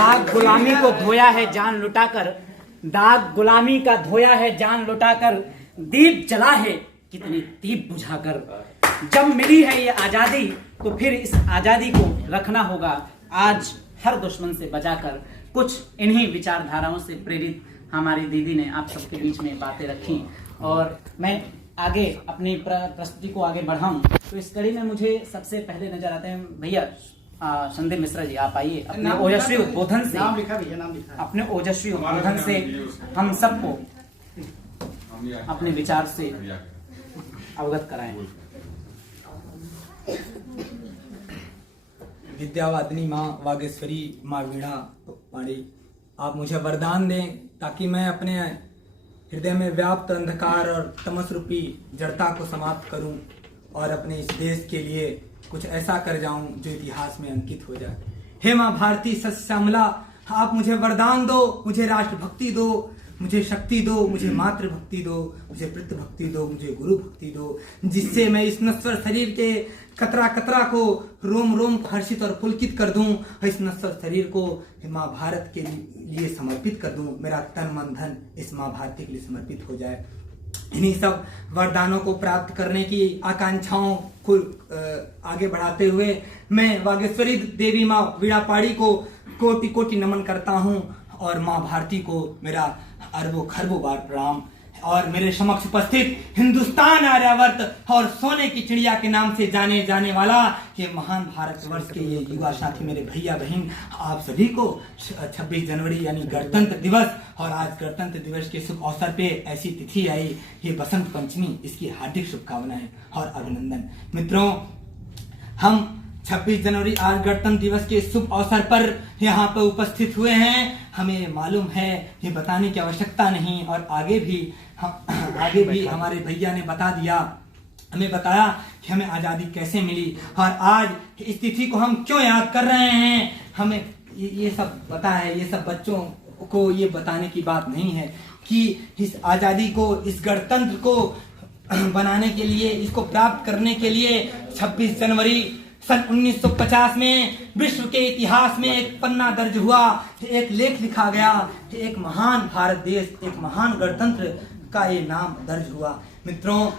दाग गुलामी को धोया है जान लुटाकर, दाग गुलामी का धोया है जान लुटाकर, दीप जला है कितनी दीप बुझाकर। जब मिली है ये आजादी तो फिर इस आजादी को रखना होगा आज हर दुश्मन से बचाकर। कुछ इन्हीं विचारधाराओं से प्रेरित हमारी दीदी ने आप सबके बीच में बातें रखी और मैं आगे अपनी प्रस्तुति को आगे बढ़ाऊं तो इस कड़ी में मुझे सबसे पहले नजर आते हैं भैया संदीप मिश्रा जी। आप आइए अपने ओजस्वी उद्बोधन से, नाम लिखा भैया, नाम लिखा। अपने ओजस्वी उद्बोधन से हम सबको अपने विचार से अवगत कराएं। विद्यावादिनी माँ वागेश्वरी माँ वीणा पाड़ी, आप मुझे वरदान दें ताकि मैं अपने हृदय में व्याप्त अंधकार और तमस रूपी जड़ता को समाप्त करूं और अपने इस देश के लिए कुछ ऐसा कर जाऊं जो इतिहास में अंकित हो जाए। हे माँ भारती सत्श्यामला, आप मुझे वरदान दो, मुझे राष्ट्रभक्ति दो, मुझे शक्ति दो, मुझे मातृभक्ति दो, मुझे पितृ भक्ति दो, मुझे गुरु भक्ति दो, जिससे मैं इस नश्वर शरीर के कतरा कतरा को रोम रोम हर्षित और पुलकित कर दूं। इस नश्वर शरीर को माँ भारत के लिए समर्पित कर दूं। मेरा तन मन धन इस माँ भारती के लिए समर्पित हो जाए। इन्हीं सब वरदानों को प्राप्त करने की आकांक्षाओं को आगे बढ़ाते हुए मैं वागेश्वरी देवी माँ वीणा पाड़ी को कोटि कोटि नमन करता हूँ और माँ भारती को मेरा अरबों खरबों बार प्रणाम। और मेरे समक्ष उपस्थित हिंदुस्तान आर्यावर्त और सोने की चिड़िया के नाम से जाने जाने वाला ये महान भारतवर्ष के ये युवा साथी मेरे भैया बहन, आप सभी को 26 जनवरी यानी गणतंत्र दिवस और आज गणतंत्र दिवस के शुभ अवसर पे ऐसी तिथि आई ये बसंत पंचमी, इसकी हार्दिक शुभकामनाएं और अभिनंदन। मित्रों, हम 26 जनवरी आज गणतंत्र दिवस के शुभ अवसर पर यहाँ पर उपस्थित हुए हैं। हमें मालूम है, ये बताने की आवश्यकता नहीं और आगे भी हमारे भैया ने बता दिया, हमें बताया कि हमें आज़ादी कैसे मिली और आज इस तिथि को हम क्यों याद कर रहे हैं। हमें ये सब पता है, ये सब बच्चों को ये बताने की बात नहीं है कि इस आज़ादी को, इस गणतंत्र को बनाने के लिए, इसको प्राप्त करने के लिए 26 जनवरी सन 1950 में विश्व के इतिहास में एक पन्ना दर्ज हुआ, एक लेख लिखा गया, एक महान भारत देश, एक महान गणतंत्र का ये नाम दर्ज हुआ। मित्रों,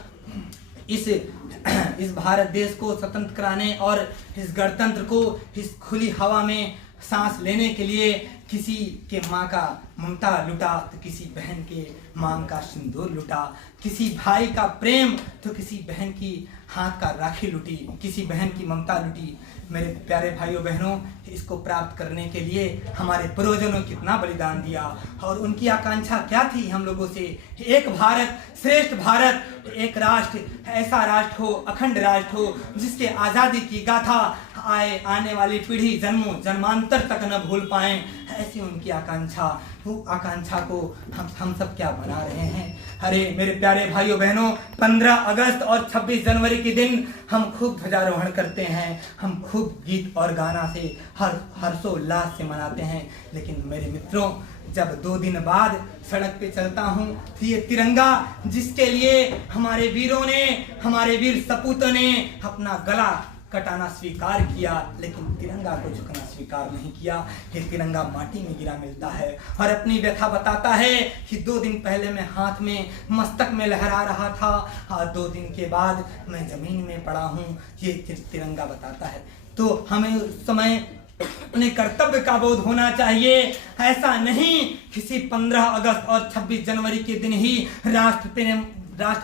इस भारत देश को स्वतंत्र कराने और इस गणतंत्र को इस खुली हवा में सांस लेने के लिए किसी के माँ का ममता लुटा तो किसी बहन के मांग का सिंदूर लुटा, किसी भाई का प्रेम तो किसी बहन की हाथ का राखी लुटी, किसी बहन की ममता लुटी। मेरे प्यारे भाइयों बहनों, इसको प्राप्त करने के लिए हमारे पूर्वजों ने कितना बलिदान दिया और उनकी आकांक्षा क्या थी हम लोगों से। एक भारत श्रेष्ठ भारत, एक राष्ट्र, ऐसा राष्ट्र हो, अखंड राष्ट्र हो जिसके आज़ादी की गाथा आने वाली पीढ़ी जन्मों जन्मांतर तक न भूल पाए। ऐसी उनकी आकांक्षा, वो आकांक्षा को हम सब क्या बना रहे हैं। अरे मेरे प्यारे भाइयों बहनों, 15 अगस्त और 26 जनवरी के दिन हम खूब ध्वजारोहण करते हैं, हम खूब गीत और गाना से हर्षोल्लास से मनाते हैं। लेकिन मेरे मित्रों, जब 2 दिन बाद सड़क पे चलता हूँ तो ये तिरंगा जिसके लिए हमारे वीरों ने, हमारे वीर सपूतों ने अपना गला कटाना स्वीकार किया, लेकिन तिरंगा को झुकना स्वीकार नहीं किया। ये तिरंगा माटी में गिरा मिलता है और अपनी व्यथा बताता है कि 2 दिन पहले मैं हाथ में मस्तक में लहरा रहा था और 2 दिन के बाद मैं जमीन में पड़ा हूँ। ये तिरंगा बताता है। तो हमें उस समय अपने कर्तव्य का बोध होना चाहिए। ऐसा नहीं किसी 15 अगस्त और 26 जनवरी के दिन ही राष्ट्र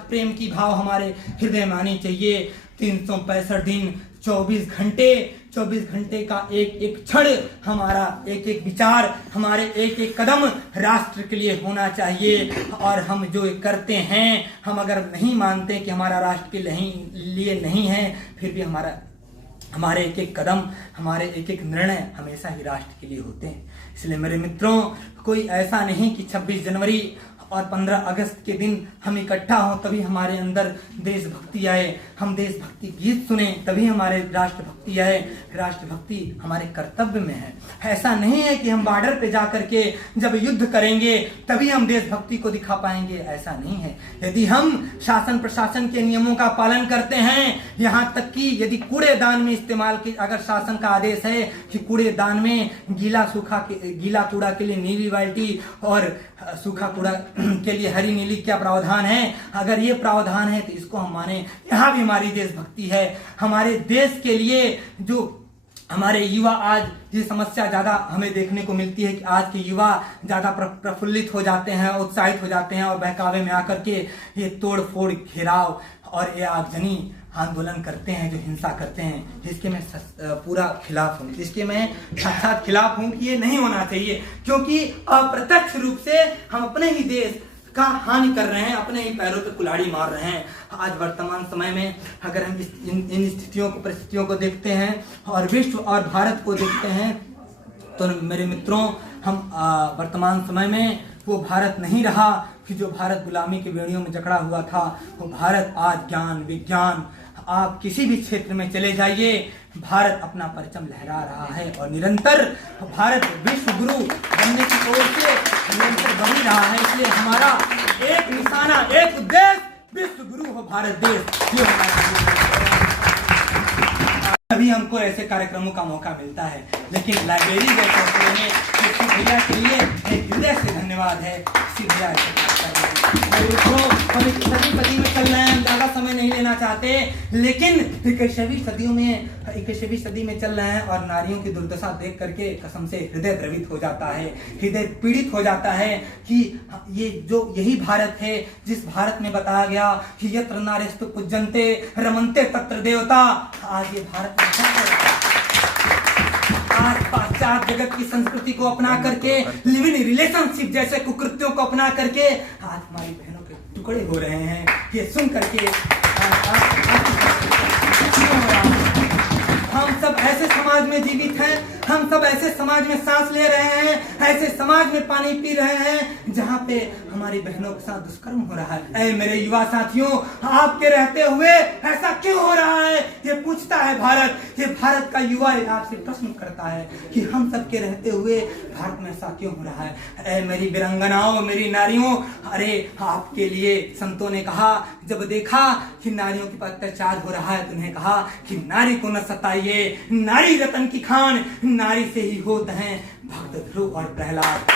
प्रेम की भाव हमारे हृदय में आनी चाहिए। 365 दिन 24 घंटे का एक एक क्षण, हमारा एक एक विचार, हमारे एक एक कदम राष्ट्र के लिए होना चाहिए। और हम जो करते हैं, हम अगर नहीं मानते कि हमारा राष्ट्र के लिए नहीं है, फिर भी हमारे एक एक कदम, हमारे एक एक निर्णय हमेशा ही राष्ट्र के लिए होते हैं। इसलिए मेरे मित्रों, कोई ऐसा नहीं कि 26 जनवरी और 15 अगस्त के दिन हम इकट्ठा हों तभी हमारे अंदर देशभक्ति आए, हम देशभक्ति गीत सुने तभी हमारे राष्ट्रभक्ति आए। राष्ट्रभक्ति हमारे कर्तव्य में है। ऐसा नहीं है कि हम बॉर्डर पे जा करके जब युद्ध करेंगे तभी हम देशभक्ति को दिखा पाएंगे, ऐसा नहीं है। यदि हम शासन प्रशासन के नियमों का पालन करते हैं, यहाँ तक कि यदि कूड़ेदान में इस्तेमाल की, अगर शासन का आदेश है कि कूड़ेदान में गीला कूड़ा के लिए नीली बाल्टी और सूखा कूड़ा के लिए हरी नीली क्या प्रावधान है, अगर ये प्रावधान है तो इसको हम माने। यहाँ भी हमारी देशभक्ति है। हमारे देश के लिए जो हमारे युवा, आज ये समस्या ज्यादा हमें देखने को मिलती है कि आज के युवा ज्यादा प्रफुल्लित हो जाते हैं, उत्साहित हो जाते हैं और बहकावे में आकर के ये तोड़ फोड़, घेराव और ये आगजनी आंदोलन करते हैं, जो हिंसा करते हैं, जिसके मैं पूरा खिलाफ हूँ, जिसके मैं साक्षात खिलाफ हूँ कि ये नहीं होना चाहिए। क्योंकि अप्रत्यक्ष रूप से हम अपने ही देश का हानि कर रहे हैं, अपने ही पैरों पे कुल्हाड़ी मार रहे हैं। आज वर्तमान समय में अगर हम इन स्थितियों को, परिस्थितियों को देखते हैं और विश्व और भारत को देखते हैं तो मेरे मित्रों, हम वर्तमान समय में वो भारत नहीं रहा कि जो भारत गुलामी की बेड़ियों में जकड़ा हुआ था। वो भारत आज ज्ञान विज्ञान, आप किसी भी क्षेत्र में चले जाइए, भारत अपना परचम लहरा रहा है और निरंतर भारत विश्व गुरु बनने की ओर से निरंतर बढ़ ही रहा है। इसलिए हमारा एक निशाना, एक उद्देश्य, विश्व गुरु हो भारत देश, ये होना चाहिए। तभी हमको ऐसे कार्यक्रमों का मौका मिलता है। लेकिन लाइब्रेरी जैसे में भैया के लिए एक हृदय से धन्यवाद है। भैया हम 21वीं सदी में चल रहे हैं, हम ज्यादा समय नहीं लेना चाहते, लेकिन 21वीं सदी में चल रहे हैं और नारियों की दुर्दशा देख करके कसम से हृदय द्रवित हो जाता है, हृदय पीड़ित हो जाता है कि ये जो यही भारत है जिस भारत में बताया गया कि यत्र नारीस्तु पूज्यन्ते रमन्ते तत्र देवता। आज ये भारत आज पाश्चात्य जगत की संस्कृति को अपना करके, लिव इन रिलेशनशिप जैसे कुकृत्यों को अपना करके आज हमारी बहनों के टुकड़े हो रहे हैं। ये सुन करके हम सब ऐसे समाज में जीवित हैं, हम सब ऐसे समाज में सांस ले रहे हैं, ऐसे समाज में पानी पी रहे हैं जहाँ पे हमारी बहनों के साथ दुष्कर्म हो रहा है। ऐ मेरे युवा साथियों, आपके रहते हुए ऐसा क्यों हो रहा है, ये पूछता है भारत। ये भारत का युवा आपसे प्रश्न करता है कि हम सबके रहते हुए भारत में ऐसा क्यों हो रहा है। ऐ मेरी वीरांगनाओं, मेरी नारियों, अरे आपके लिए संतों ने कहा, जब देखा कि नारियों के पर अत्याचार हो रहा है तो उन्हें कहा कि नारी को न सताइए, नारी रतन की खान, नारी से ही होते हैं भक्त ध्रुव और प्रहलाद।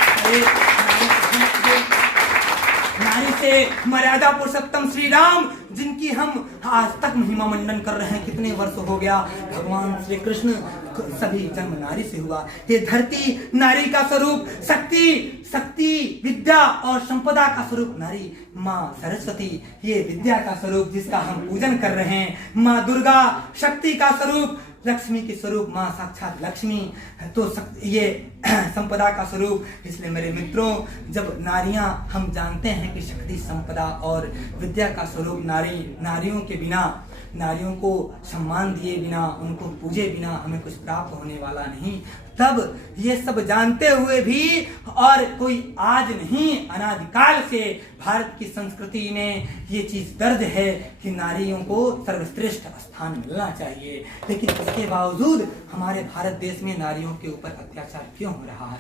नारी से मर्यादा पुरुषोत्तम श्री राम, जिनकी हम आज तक महिमा मंडन कर रहे हैं, कितने वर्ष हो गया। भगवान श्री कृष्ण सभी जन्म नारी से हुआ। ये धरती नारी का स्वरूप, शक्ति विद्या और संपदा का स्वरूप नारी, माँ सरस्वती ये विद्या का स्वरूप जिसका हम पूजन कर रहे हैं। माँ दुर्गा शक्ति का स्वरूप, लक्ष्मी के स्वरूप माँ साक्षात लक्ष्मी, तो ये संपदा का स्वरूप। इसलिए मेरे मित्रों, जब नारियां, हम जानते हैं कि शक्ति, संपदा और विद्या का स्वरूप नारियों के बिना, नारियों को सम्मान दिए बिना, उनको पूजे बिना हमें कुछ प्राप्त होने वाला नहीं। तब ये सब जानते हुए भी, और कोई आज नहीं, अनादिकाल से भारत की संस्कृति में ये चीज दर्ज है कि नारियों को सर्वश्रेष्ठ स्थान मिलना चाहिए। लेकिन इसके बावजूद हमारे भारत देश में नारियों के ऊपर अत्याचार क्यों हो रहा है?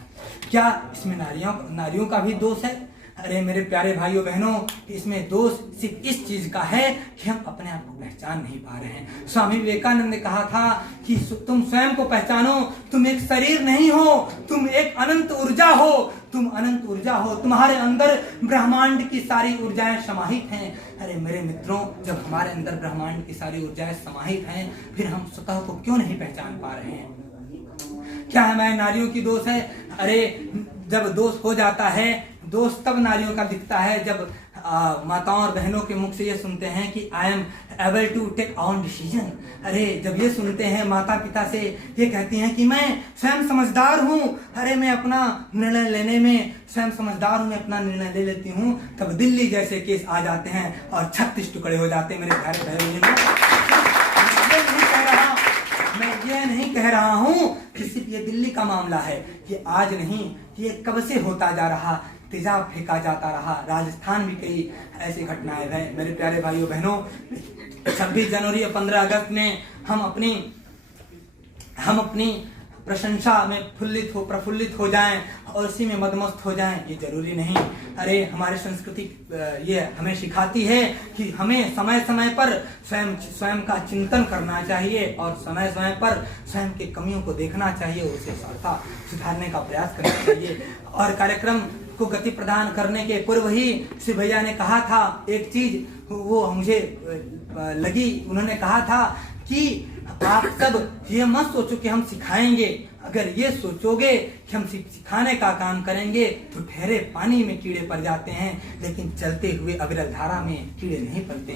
क्या इसमें नारियों का भी दोष है? अरे मेरे प्यारे भाइयों बहनों, इसमें दोष सिर्फ इस चीज का है कि हम अपने आप को पहचान नहीं पा रहे हैं। स्वामी विवेकानंद ने कहा था कि तुम स्वयं को पहचानो, तुम एक शरीर नहीं हो, तुम एक अनंत ऊर्जा हो, तुम अनंत ऊर्जा हो, तुम्हारे अंदर ब्रह्मांड की सारी ऊर्जाएं समाहित हैं। अरे मेरे मित्रों, जब हमारे अंदर ब्रह्मांड की सारी ऊर्जाएं समाहित हैं, फिर हम स्वतः को क्यों नहीं पहचान पा रहे हैं? क्या हमारे नारियों की दोष है? अरे जब दोष हो जाता है, दोष तब नारियों का दिखता है जब माताओं और बहनों के मुख से ये सुनते हैं कि I am able to take on decision. अरे जब ये सुनते हैं माता पिता से, ये कहती हैं कि मैं स्वयं समझदार हूँ, अरे मैं अपना निर्णय लेने में स्वयं समझदार हूँ, मैं अपना निर्णय ले लेती हूँ, तब दिल्ली जैसे केस आ जाते हैं और 36 टुकड़े हो जाते हैं। मेरे प्यारे भाई, मैं ये नहीं कह रहा हूँ कि सिर्फ ये दिल्ली का मामला है, ये आज नहीं, ये कब से होता जा रहा, तेजाब फेंका जाता रहा। राजस्थान भी कई ऐसी घटनाएं हैं। मेरे प्यारे भाइयों बहनों, 26 जनवरी और 15 अगस्त में हम अपनी प्रशंसा में प्रफुल्लित हो जाएं और इसी में मदमस्त हो जाएं, ये जरूरी नहीं। अरे हमारी संस्कृति ये हमें सिखाती है कि हमें समय समय पर स्वयं का चिंतन करना चाहिए और समय समय पर स्वयं की कमियों को देखना चाहिए, उसे सुधारने का प्रयास करना चाहिए। और कार्यक्रम को गति प्रदान करने के पूर्व ही श्री भैया ने कहा था एक चीज, वो मुझे लगी। उन्होंने कहा था कि आप सब ये मत सोचो कि हम सिखाएंगे, अगर ये सोचोगे कि हम सिखाने का काम करेंगे तो ठहरे पानी में कीड़े पड़ जाते हैं, लेकिन चलते हुए अविरल धारा में कीड़े नहीं पड़ते।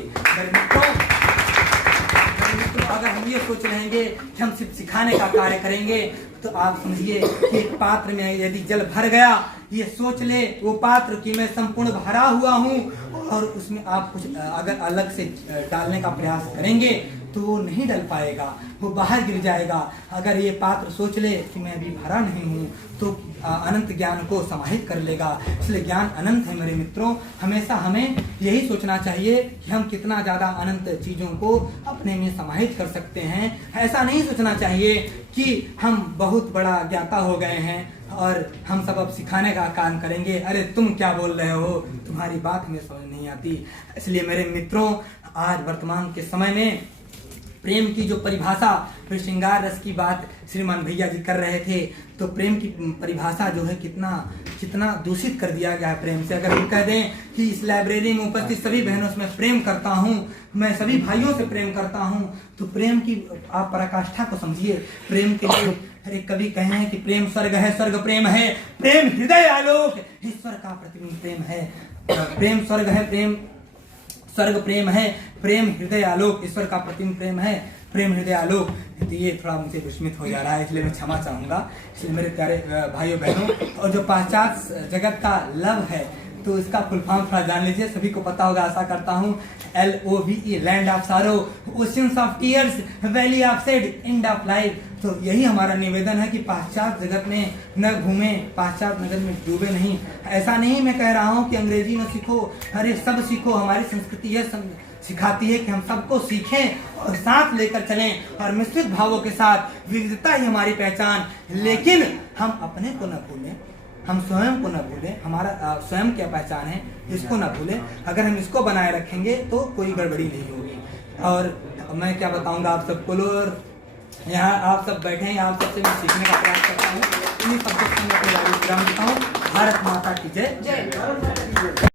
अगर हम ये सोच रहेंगे कि हम सिर्फ सिखाने का कार्य करेंगे तो आप समझिए कि एक पात्र में यदि जल भर गया, ये सोच ले वो पात्र कि मैं संपूर्ण भरा हुआ हूँ और उसमें आप कुछ अगर अलग से डालने का प्रयास करेंगे तो वो नहीं डल पाएगा, वो बाहर गिर जाएगा। अगर ये पात्र सोच ले कि मैं अभी भरा नहीं हूँ तो अनंत ज्ञान को समाहित कर लेगा। इसलिए ज्ञान अनंत है मेरे मित्रों। हमेशा हमें यही सोचना चाहिए कि हम कितना ज्यादा अनंत चीजों को अपने में समाहित कर सकते हैं। ऐसा नहीं सोचना चाहिए कि हम बहुत बड़ा ज्ञाता हो गए हैं और हम सब अब सिखाने का काम करेंगे। अरे तुम क्या बोल रहे हो, तुम्हारी बात हमें समझ नहीं आती। इसलिए मेरे मित्रों, आज वर्तमान के समय में प्रेम की जो परिभाषा, फिर श्रृंगार रस की बात श्रीमान भैया जी कर रहे थे, तो प्रेम की परिभाषा जो है कितना दूषित कर दिया गया है प्रेम से। अगर हम कह दें कि इस लाइब्रेरी में उपस्थित सभी बहनों से मैं प्रेम करता हूँ, मैं सभी भाइयों से प्रेम करता हूँ, तो प्रेम की आप पराकाष्ठा को समझिए। प्रेम के लिए अरे कवि कहे हैं कि प्रेम स्वर्ग है, स्वर्ग प्रेम है, प्रेम हृदय आलोक, ईश्वर का प्रतिबिंब प्रेम है। प्रेम स्वर्ग है, प्रेम स्वर्ग प्रेम है, प्रेम हृदय आलोक, ईश्वर का प्रतिबिंब प्रेम है, प्रेम हृदय आलोक। तो ये थोड़ा मुझे विस्मित हो जा रहा है, इसलिए मैं क्षमा चाहूंगा। इसलिए मेरे प्यारे भाइयों बहनों, और जो पाश्चात्य जगत का लव है तो इसका फुल फॉर्म थोड़ा जान लीजिए, सभी को पता होगा आशा करता हूँ। LOVE, लैंड ऑफ सारो, oceans of tears, valley of said, end of life. तो यही हमारा निवेदन है कि पाश्चात्य जगत में न घूमे, पाश्चात्य नगर में डूबे नहीं। ऐसा नहीं मैं कह रहा हूँ कि अंग्रेजी न सीखो, अरे सब सीखो। हमारी संस्कृति यह सिखाती है कि हम सबको सीखें और साथ लेकर चलें और मिश्रित भावों के साथ। विविधता ही हमारी पहचान, लेकिन हम अपने को न भूलें, हम स्वयं को न भूलें। हमारा स्वयं क्या पहचान है, इसको न भूलें। अगर हम इसको बनाए रखेंगे तो कोई गड़बड़ी नहीं होगी। और मैं क्या बताऊंगा आप सबको, और यहाँ आप सब बैठे हैं, आप सबसे मैं सीखने का प्रयास करता हूँ। इन्हीं सबको मैं अपनी विराम देता हूँ। भारत माता की जय।